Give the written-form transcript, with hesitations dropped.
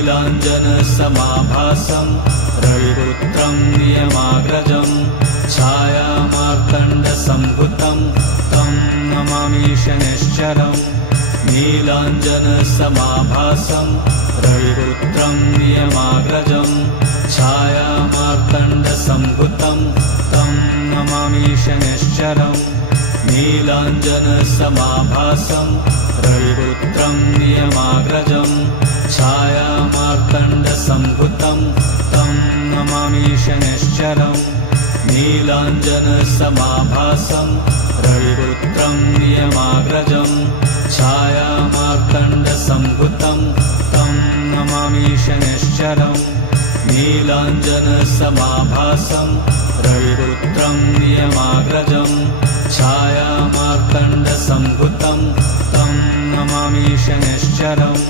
नीलाञ्जनसमाभासं रविपुत्रं नियमाग्रजं छायामार्तण्डसम्भुतं तं नमामि शनैश्चरम् नीलाञ्जनसमाभासं रविपुत्रं नियमाग्रजं छायामार्तण्डसम्भुतं तं नमामि शनैश्चरम् नीलाञ्जनसमाभासं रविपुत्रं नियमाग्रजं छायामार्तण्डसम्भुतं तं नमामि शनैश्चरम् नीलाञ्जनसमाभासं रविपुत्रं नियमाग्रजं छायामार्तण्डसम्भुतं तं नमामि शनैश्चरम् नीलाञ्जनसमाभासं रविपुत्रं नियमाग्रजं छायामार्तण्डसम्भुतं तं नमामि शनैश्चरम्।